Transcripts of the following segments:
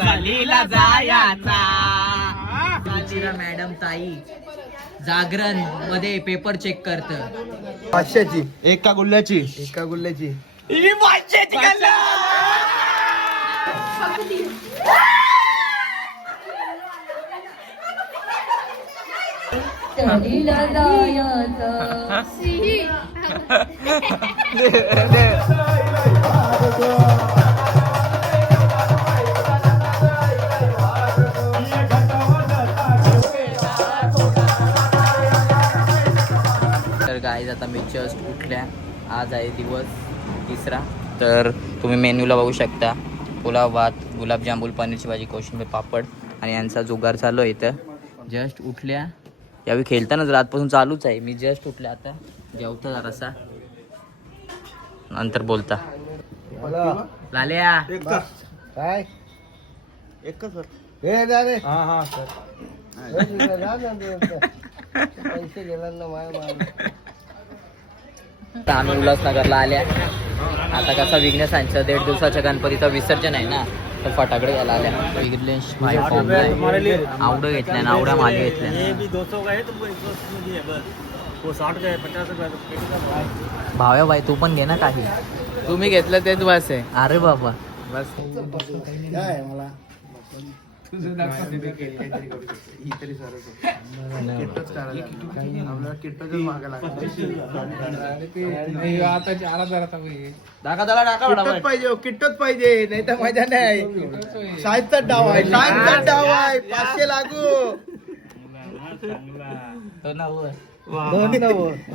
सहलीला जायचा. मॅडम ताई जागरण मध्ये पेपर चेक करत. 500ची एका गुल्ल्याची. एका गुल्ल्याची. ही 500ची गल्ला. सहलीला जायचं. तर गाईज आता मी जस्ट उठल्या. आज आहे दिवस 3रा. तर तुम्ही मेन्यूला बघू शकता. पुलाव, भात, गुलाबजामुन, पनीरची भाजी, कोशिंबीर, पापड आणि यांचा जुगार चालू आहे. इथं जस्ट उठल्या. यावेळी खेळतानाच रातपासून चालूच आहे. मी जस्ट उठल्या आता. जेवता जरासा नंतर बोलता. लाल्या काय एक सर. हे जा रे. हा हा सर. पैसे गेला ना आता आम्ही उल्हासनगरला आल्या. आता कसा विघ्नेश यांचं 1.5 दिवसाच्या गणपतीचं विसर्जन आहे ना, तर फटाकडे घ्यायला आल्या. विघ्नेश भाई फॉर्म आवडं घेतल्या ना, आवडा माल घेतल्या. भाव्या भाई तू पण घे ना काही. तुम्ही घेतलं तेच बस आहे. अरे बाबा बस. काय मला किट्टच पाहिजे नाही तर मजा नाही. शाळेचाच डाव आहे. शाळेचाच डाव आहे. 500 लागू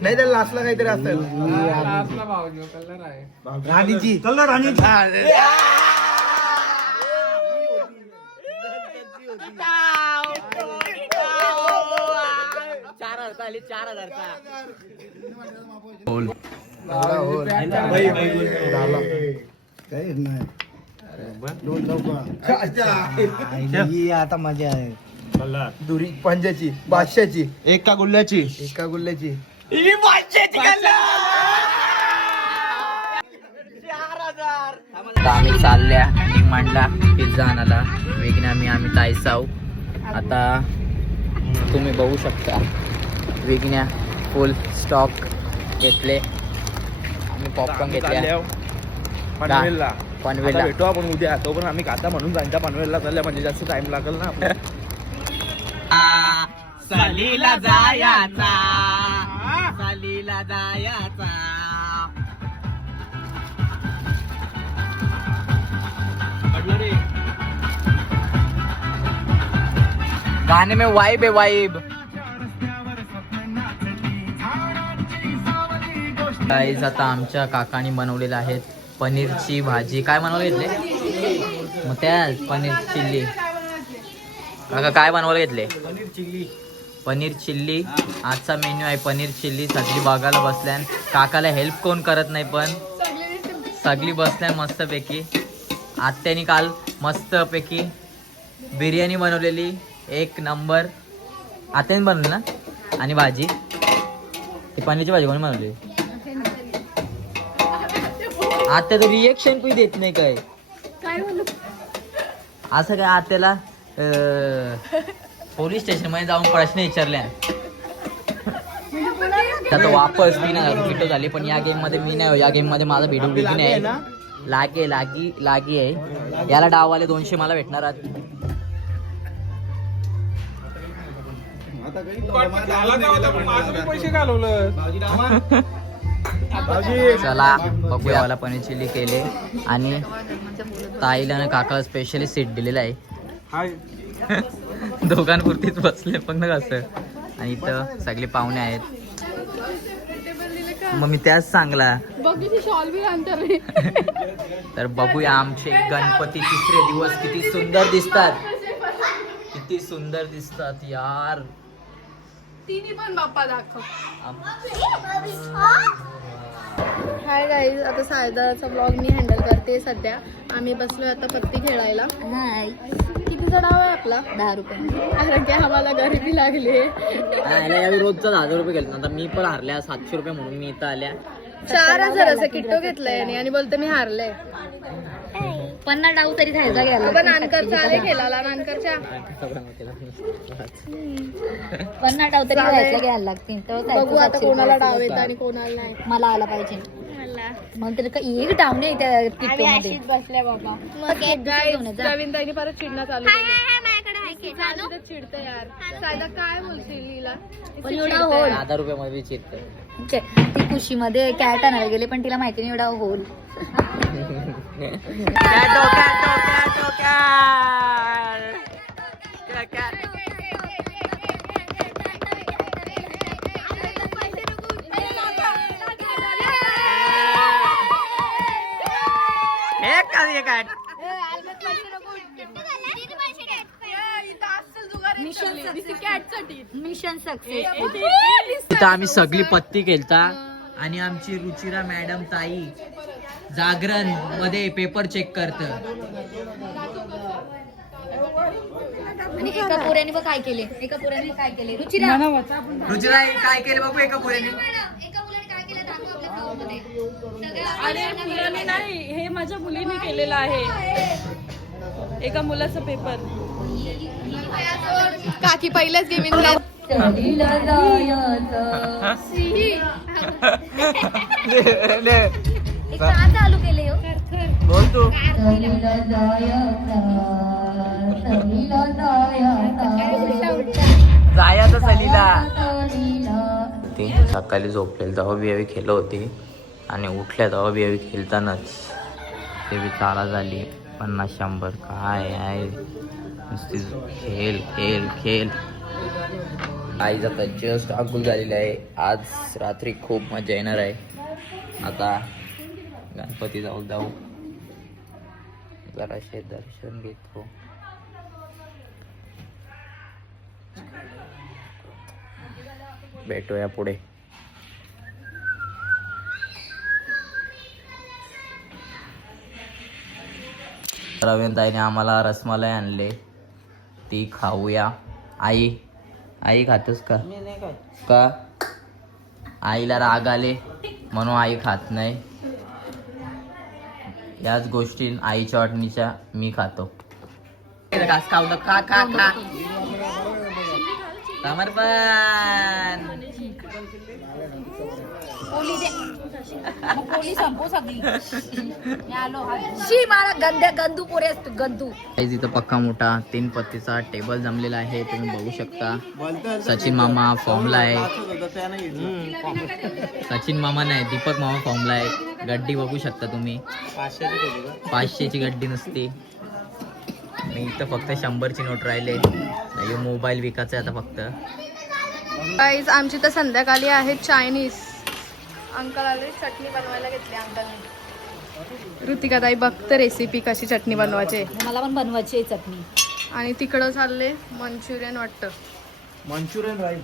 नाही तर लास्टला काहीतरी असेल. राणीची कलर राणीची. आता मजा आहे. दुरी 500ची 500ची एका गुल्ल्याची. एका गुल्ल्याची. आम्ही चालल्या डिमांडला पिझ्झा आणायला. वेगळा आम्ही तायसाव. आता तुम्ही बघू शकता वेगण्या फुल स्टॉक घेतले. आम्ही पॉपकॉर्न घेतल्या पनवेलला. पनवेलला. भेटू आपण उद्या. तो पण आम्ही खाता म्हणून जायचा पनवेलला चालल्या, म्हणजे जास्त टाइम लागेल ना. सहलीला जायचा. सहलीला जायचा. गाने में वाइब है वाइब. गाईज आता आमच्या काकांनी बनवलेलं आहे पनीरची भाजी. काय बनवायला घेतले मग त्या पनीर चिल्ली. काका काय बनवायला घेतले? पनीर चिल्ली. आजचा मेन्यू आहे पनीर चिल्ली. सगळी बघायला बसल्यान. काकाला हेल्प कोण करत नाही पण सगळी बसल्यान मस्तपैकी. आत्यानी काल मस्तपैकी बिर्याणी बनवलेली 1 नंबर. आत्याने बनवली ना. आणि भाजी ती पनीरची भाजी कोणी बनवली? आत्या तर रिएक्शन पण देत नाही काय. असं काय आत्याला पोलीस स्टेशन मध्ये जाऊन प्रश्न विचारल्या. त्याचा वापस मी नाही व्हिडिओ झाली. पण या गेम मध्ये मी नाही. या गेम मध्ये माझा व्हिडिओ बिगिन आहे. लागी आहे. याला डाववाले 200 मला भेटणार आहेत. चला बघूया. मला पनीर चिल्ली केले आणि ताईला आणि काकाला स्पेशली सीट दिलेलं आहे. दोघांपुरतीच बसले पण ना कसं. आणि इथं सगळे पाहुणे आहेत. मग मी त्याच सांगला. तर बघूया आमचे गणपती 3रे दिवस किती सुंदर दिसतात. किती सुंदर दिसतात यार. तिन्ही पण बाप्पा दाखव. हाय गाईज, आता सायदाचा ब्लॉग मी हँडल करते सध्या. आम्ही बसलोय आता पत्ती खेळायला. हाय. कितीचा डाव आहे आपला? 10 रुपये. कारण की आम्हाला गरिबी लागली. रोजचा 1000 रुपये गेले. नंतर मी पण हारल्या 700 रुपये म्हणून मी इथं आल्या. 4000 असं किट्टो घेतलंय आणि बोलते मी हारले. पन्नास डाव तरी खायचा घ्यायला आपण नानकरचा आले खेळाला नानकरच्या पन्नास डाव तरी खायचा घ्यायला लागतील बघू आता कोणाला डाव येत आणि कोणाला नाही. मला आला पाहिजे मग तर एक डाव नाही त्या किट्टो मध्ये बसल्या बाबा नवीन ताईने परत चिडणं चालू केलं. चिडतं यार. सायदा काय बोलशील लीला? पण एवढा होल 1000 रुपयामध्ये चिरते. ती खुशी मध्ये कॅट आणायला गेले पण तिला माहिती नाही एवढा होल मिशन सक्सेस. तिथं आम्ही सगळी पत्ती केलता आणि आमची रुचिरा मॅडम ताई जागरण मध्ये पेपर चेक करत. आणि एका पोऱ्याने बघ काय केले रुचिरा रुचिरा काय केलं बघू एका पोरीने. अरे मुलाने नाही, हे माझ्या मुलीने केलेलं आहे. एका मुलाचा पेपर. काकी पहिलेच गेमिंग चालू केले हो बोल तू. जायचं सलीला. ते सकाळी झोपलेलं तेव्हा बियावी खेळत होती आणि उठल्या तेव्हा बियावी खेळतानाच ते बी तारा झाली 50-100. काय आहे नुसती खेळ खेळ खेळ. आईचा तर जस्ट आंघोळ झालेली आहे. आज रात्री खूप मजा येणार आहे. आता गणपती जाऊ जराशे दर्शन घेतो. भेटूया पुढे. रवीन ताईने आम्हाला रसमलाई आणले, ती खाऊया. आई खातोस का? का आईला राग आले म्हणून आई खात नाही. याच गोष्टी आईच्या वाटणीच्या मी खातो. खा खा खा. समर्पण. इथं पक्का मोठा 3 पत्तीचा टेबल जमलेला आहे, तुम्ही बघू शकता. सचिन मामा फॉर्मला आहे. सचिन मामा नाही, दीपक मामा फॉर्मला आहे. गड्डी बघू शकता तुम्ही, 500ची गड्डी नुसती. मी इथं फक्त 100ची नोट राहिले. मोबाईल विकायचा आता फक्त. गाईज आमची तर संध्याकाळी आहे चायनीज. अंकल आले चटणी बनवायला घेतली अंकलने. ऋतिका ताई बघते रेसिपी कशी चटणी बनवायची. मला पण बनवायची आहे चटणी. आणि तिकडं चालले मंचुरियन वाटतं. मंचुरियन राईस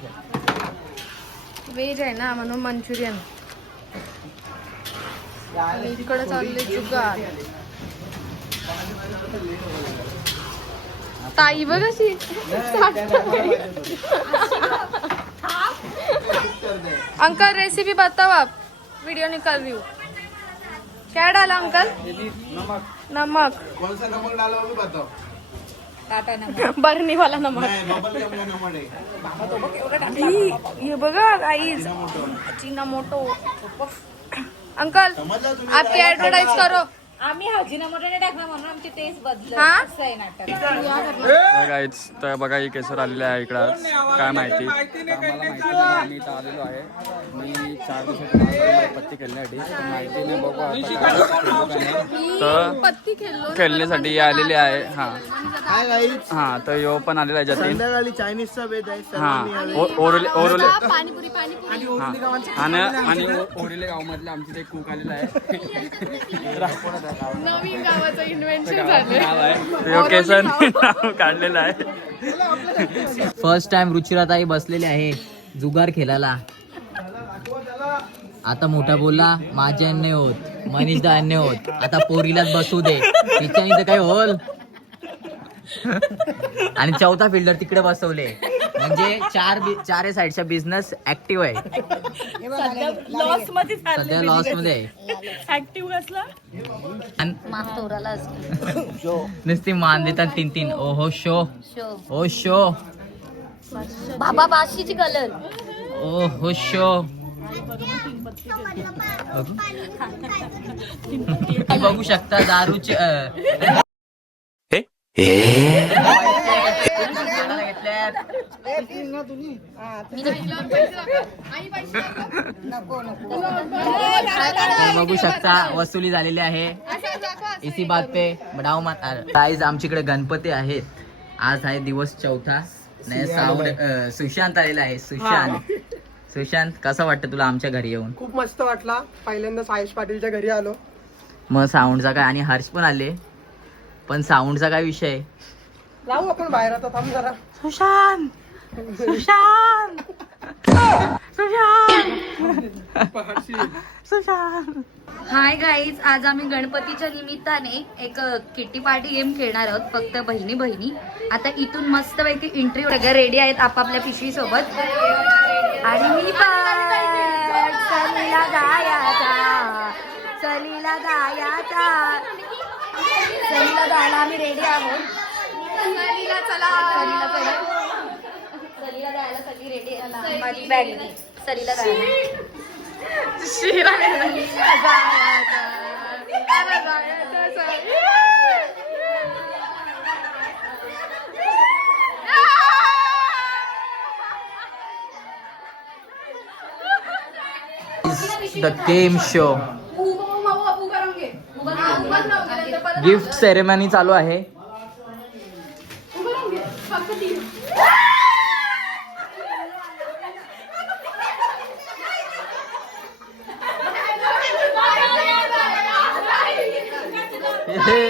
व्हेज आहे ना म्हणून मंचुरियन. आणि इकडं चालले जुगार. ताई बघ अशी अंकल रेसिपी बताओ आप, वीडियो निकाल रही हूँ. क्या डाला अंकल? नमक. कौन सा नमक डाला वो भी बताओ. टाटा नमक. बर्नी वाला नमक. नोबल का नमक है. ये बघा गाइस अजिनोमोटो. अंकल आपकी एडवर्टाइज करो. आम्ही हजिनोमोटोने टाकला म्हणून आमची टेस्ट बदलली. हा? असं आहे नाटक. गाईच तर बघा ही केसर आलेली आहे इकडं. काय माहिती आम्हाला माहिती नाही. आम्ही इथं आलेलो आहे. मी 4 दिवसात पत्ती खेळण्यासाठी माहिती नाही. बघू तर पत्ती खेळलो खेळण्यासाठी आलेली आहे. Hi guys. हा तर यो पण आलेला आहे जतीन. संध्याकाळी चायनीजचा बेत आहे. हा ओरले पाणीपुरी पाणीपुरी. आणि ओरले गावमधले आमचे ते कुक आलेला आहे. नवीन गावाचं इन्व्हेन्शन झालं. यो केसर नाव काढलेलं आहे. फर्स्ट टाइम रुचिराताई बसलेले आहे जुगार खेळायला. आता मोठा बोलला माझ्या नाही होत, मनीष दा नाही होत, आता पोरीलाच बसू दे. तिच्या इथं काय होल. आणि चौथा फिल्डर तिकडे बसवले. म्हणजे चार साईडचा बिझनेस ऍक्टिव्ह आहे. लॉस मध्ये सध्या लॉस मध्ये आहे. ऍक्टिव्ह असला आणि मास्तोराला नुसती मान देतात 3-3. ओहो शो शो ओ शो बाबा बाशीची कलर ओहो शो. बघू शकता दारूचे बघू शकता वसुली झालेली आहे. इसी बात पे डाव मार. गाईज आमच्याकडे गणपती आहेत. आज आहे दिवस 4था. नाही सुशांत आलेला आहे. सुशांत कसं वाटतं तुला आमच्या घरी येऊन? खूप मस्त वाटला. पहिल्यांदा सायश पाटीलच्या घरी आलो. मग साऊंडचा काय, आणि हर्ष पण आले, पण साऊंडचा काय विषय? राहू आपण बाहेर आता, थांब जरा. सुशांत हाय गाईज, आज आम्ही गणपतीच्या निमित्ताने एक किट्टी पार्टी गेम खेळणार आहोत, फक्त बहिणी बहिणी. आता इथून मस्तपैकी एंट्री वगैरे रेडी आहेत आपापल्या पिशवी सोबत. आणि मी पण चलीला जायला आम्ही रेडी आहोत. सलीला जायला सगळी रेडी आहे. माझी बॅग सलीला जायला. The game show. Gift ceremony चालू आहे.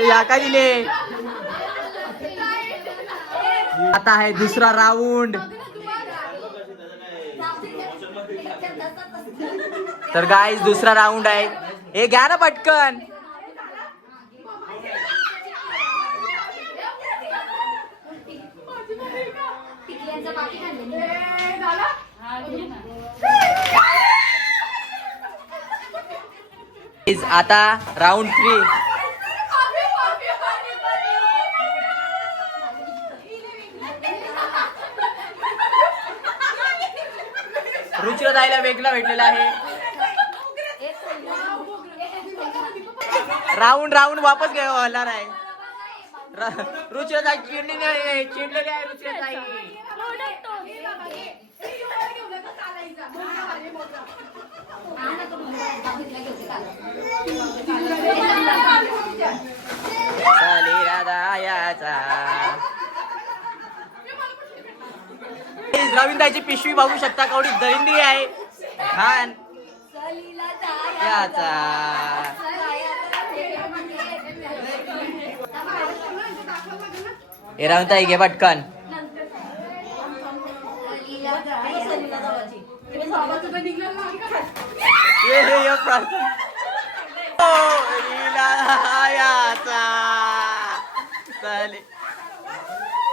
या काय दिले. आता आहे दुसरा राऊंड. तर गाईज दुसरा राऊंड आहे. हे घ्या ना पटकन. आता राऊंड 3. रुचिरा जायला वेगळा भेटलेला आहे. राऊंड वापस होणार आहे. रुचिरा ताई चिडलेली आहे. रुचिरा ताई. रवींद्राची पिशवी बघू शकता, केवढी दरिंदी आहे. छान याचा. हे रवींद्र घे पटकन.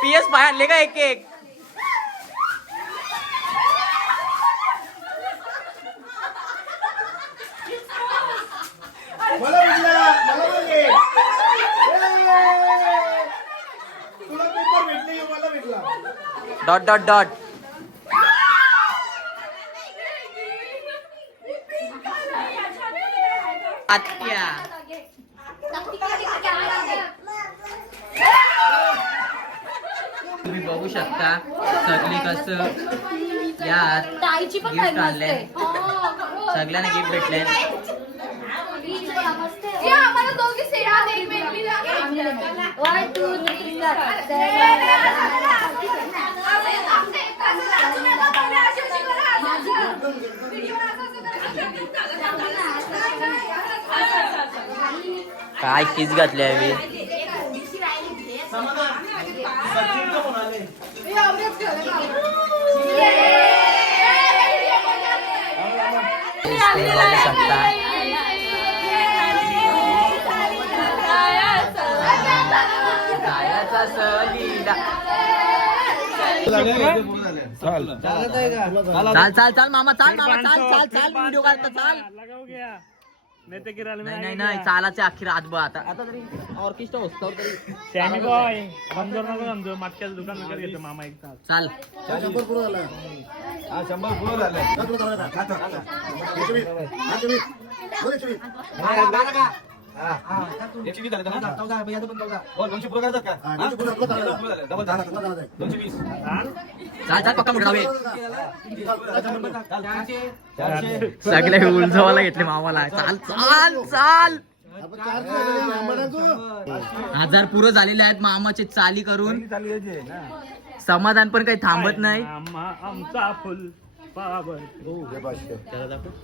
PS पाय आणले का एक? मला बोलले. तुला पेपर भेटले, मला भेटला. डॉट. आत्या. तुम्ही बघू शकता सगळी कसं यात गिफ्ट आणले. सगळ्यांना गिफ्ट भेटले. काय किस घातली आहे. चाल चाल चाल मामा चाल मामा चाल चाल चाल व्हिडिओ काढता चाल नाही नाही नाही चालाचे अख्खी रातभर आता आता तरी ऑर्केस्ट्रा होतो तरी चाल 100 पुढे झालं. हा 100 पुढे झालं. चाल चाल पक्का मोठा सगळे उलझवायला घेतले मामाला चाल चाल चाल 1000 पुरं झालेले आहेत मामाचे चाली करून समाधान पण काही थांबत नाही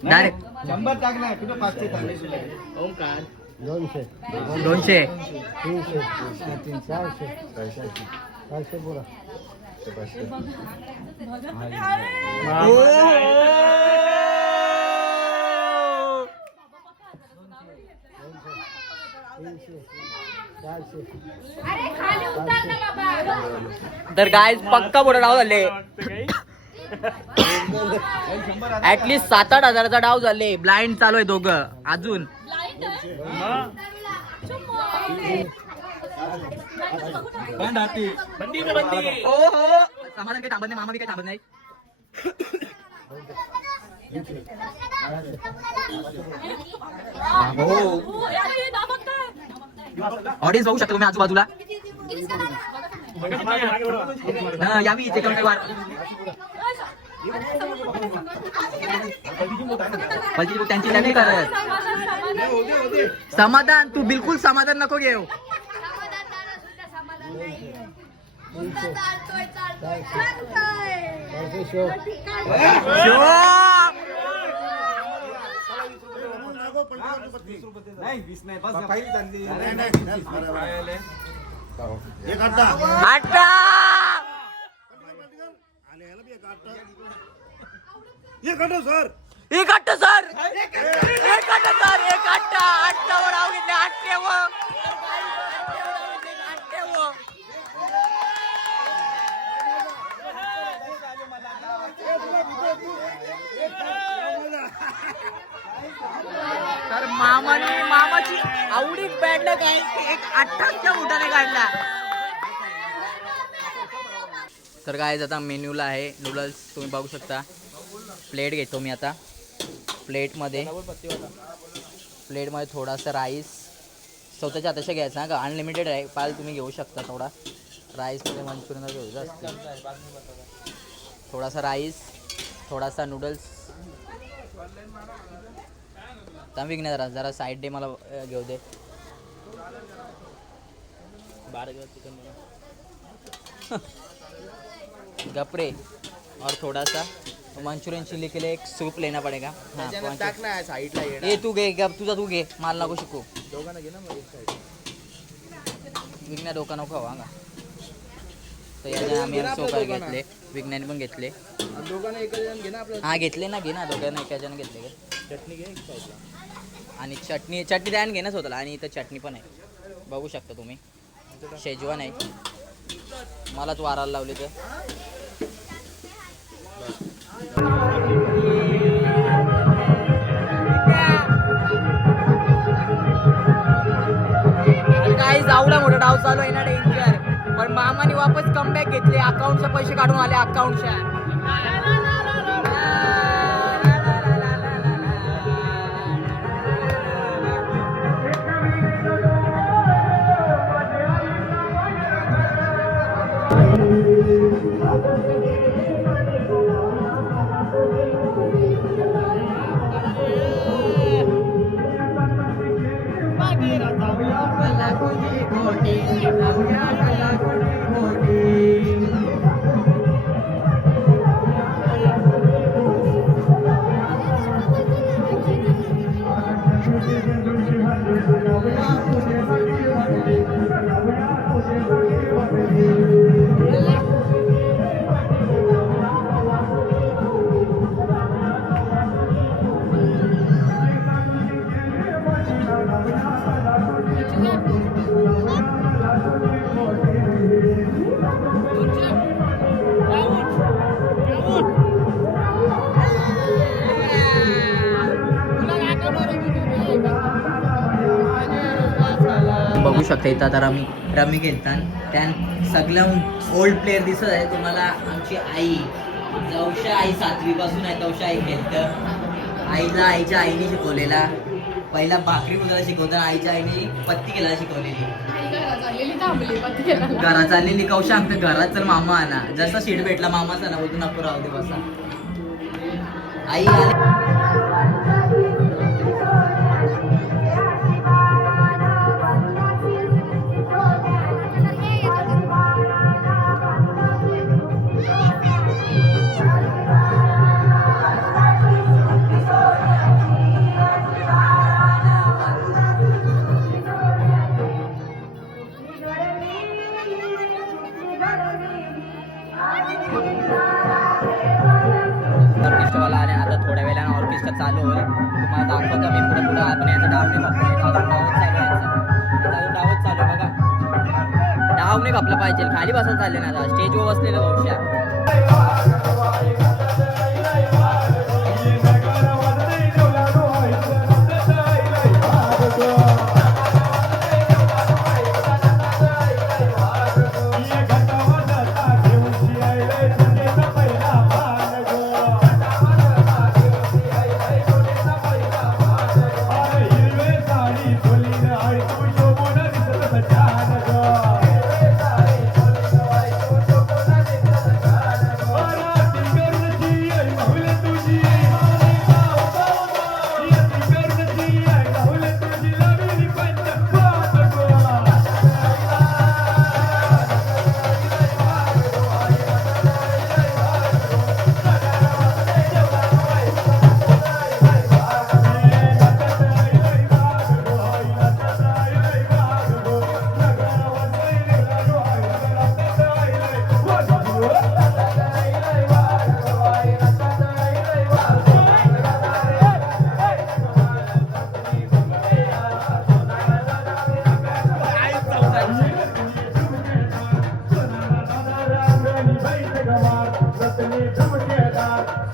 डायरेक्ट 100 टाकणार कुठं 500 टाकले. ओंकार 200 200 300 400 400 बोला. तर काय पक्का मोठा डाव झाले ऍटलीस्ट 7-8 हजाराचा डाव झाले. ब्लाइंड चालू आहे दोघं अजून हो हो समाधान काही थांबत नाही मामा बी काही थांबत नाही. ऑडियन्स बघू शकता तुम्ही आजूबाजूला यावी इथे त्यांची नाही करत. समाधान तू बिलकुल समाधान नको घेऊ. तर मामाची आवडीत बॅटला काय एक 28च्या उठाने काढला. तर काय आता मेन्यूला आहे नूडल्स तुम्ही बघू शकता. प्लेट घेतो मी आता. प्लेटमध्ये थोडासा राईस स्वतःच्या हाताशी घ्यायचा ना का अनलिमिटेड आहे पाल तुम्ही घेऊ शकता. थोडा राईसमध्ये मंचुरियन घ्यायचं असतं. थोडासा राईस थोडासा नूडल्स थांबिक नाही जरा साईड डे मला घेऊ दे. गपरे और थोड़ा सा मंचूरियन चिल्ली के लिए एक सूप लेना पड़ेगा. हाँ साइडला ये तू घे तुझा तू घे माल नको शिकू. दोघांना घे ना विज्ञा डोका नको हवा का. तर याने आम्ही सोपा घेतले विज्ञाने पण घेतले. हा घेतले ना घे ना दोघांना एका जण घेतले. चटणी घे आणि चटणी द्यान घे ना स्वतःला. आणि इथं चटणी पण आहे बघू शकता तुम्ही. शेजवान आहे मलाच वारायला लावली तर. काही जाऊला मोठा डाव चालू आहे ना डेंजर. पण मामाने वापस कमबॅक घेतले. अकाउंटचे पैसे काढून आले अकाउंटच्या. शकता इथं आता रमी खेळतात त्यान सगळ्या ओल्ड प्लेअर दिसत आहे तुम्हाला. आमची आई जवशा आई 7वी पासून आहे तवशा आई खेळतं. आईच्या आईने शिकवलेला पहिला भाकरी कुणाला शिकवताना आईच्या आईने पत्ती केला शिकवलेली. घरात चाललेली कौशा आमच्या घरात चल मामा आणा जसा सीट भेटला मामाचा ना बोलतो नको राहू दे बसा. आई ऑर्केस्ट्रावाला आले आता थोड्या वेळाने ऑर्केस्ट्रा चालू होईल तुम्हाला दाखवतो मी पुढे पुढे आपण याचा डाव नाही डावच चालू बघा. डाव नाही कापला पाहिजे खाली बसायला चालले ना आता स्टेजवर बसलेलं बहुशा.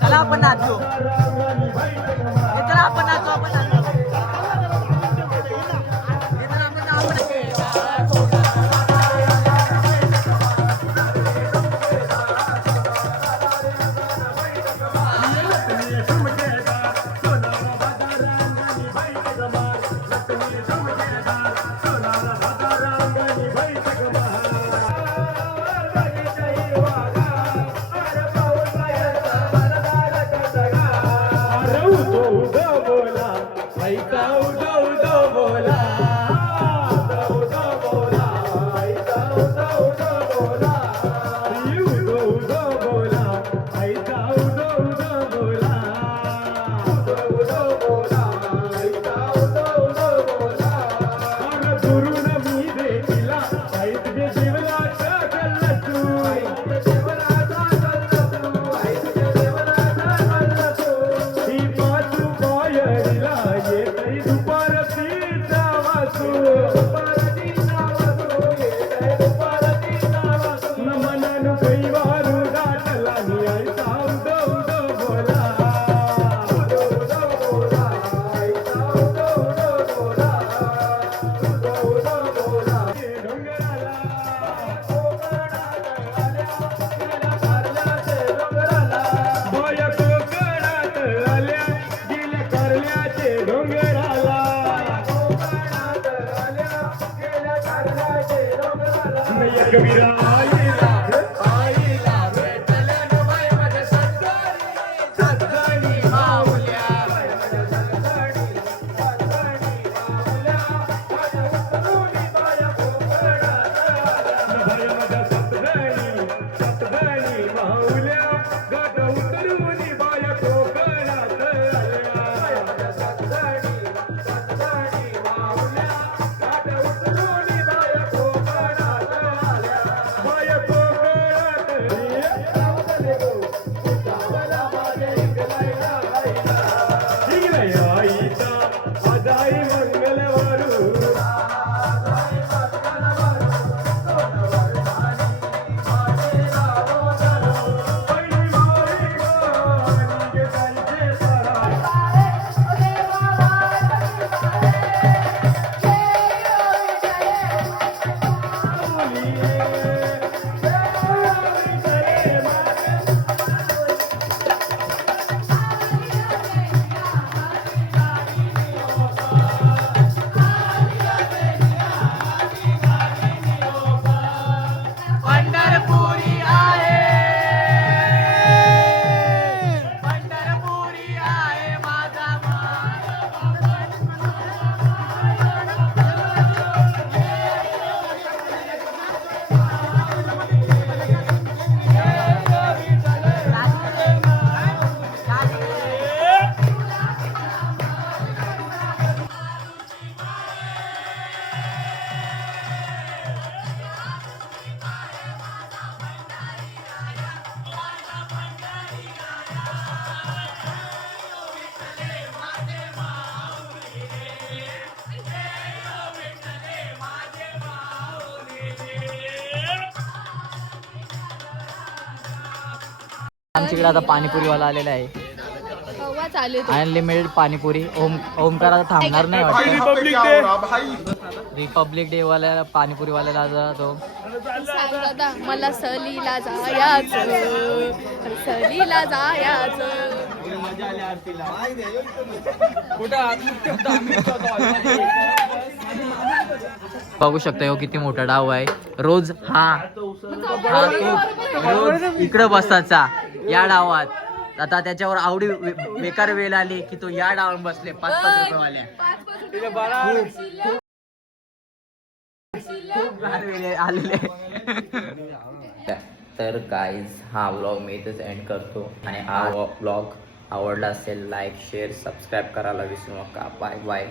चला आपण नाचू चला आपण नाचू आपण नाचू. आमच्या इकडे आता पाणीपुरीवाला आलेला आहे. कव्वा चालू आहे तो. अनलिमिटेड पाणीपुरी. ओमकार आता थांबणार नाही वाटतं. रिपब्लिक डे वाला पाणीपुरीवाल्याला आता तो सांग दादा, मला सहलीला जायाचं, सहलीला जायाचं. बघू शकता हो किती मोठा डाव आहे. रोज रोज इकडं बसायचा या डावात. आता त्याच्यावर आवडी बेकार वेळ आली की तो या डावात बसले 5-5 रुपये वाल्या. खूप लहान वेळ आलेले. तर गाईज हा व्लॉग मी इथेच एंड करतो आणि हा व्लॉग आवडला असेल लाईक शेअर सबस्क्राईब करायला विसरू नका. Bye bye.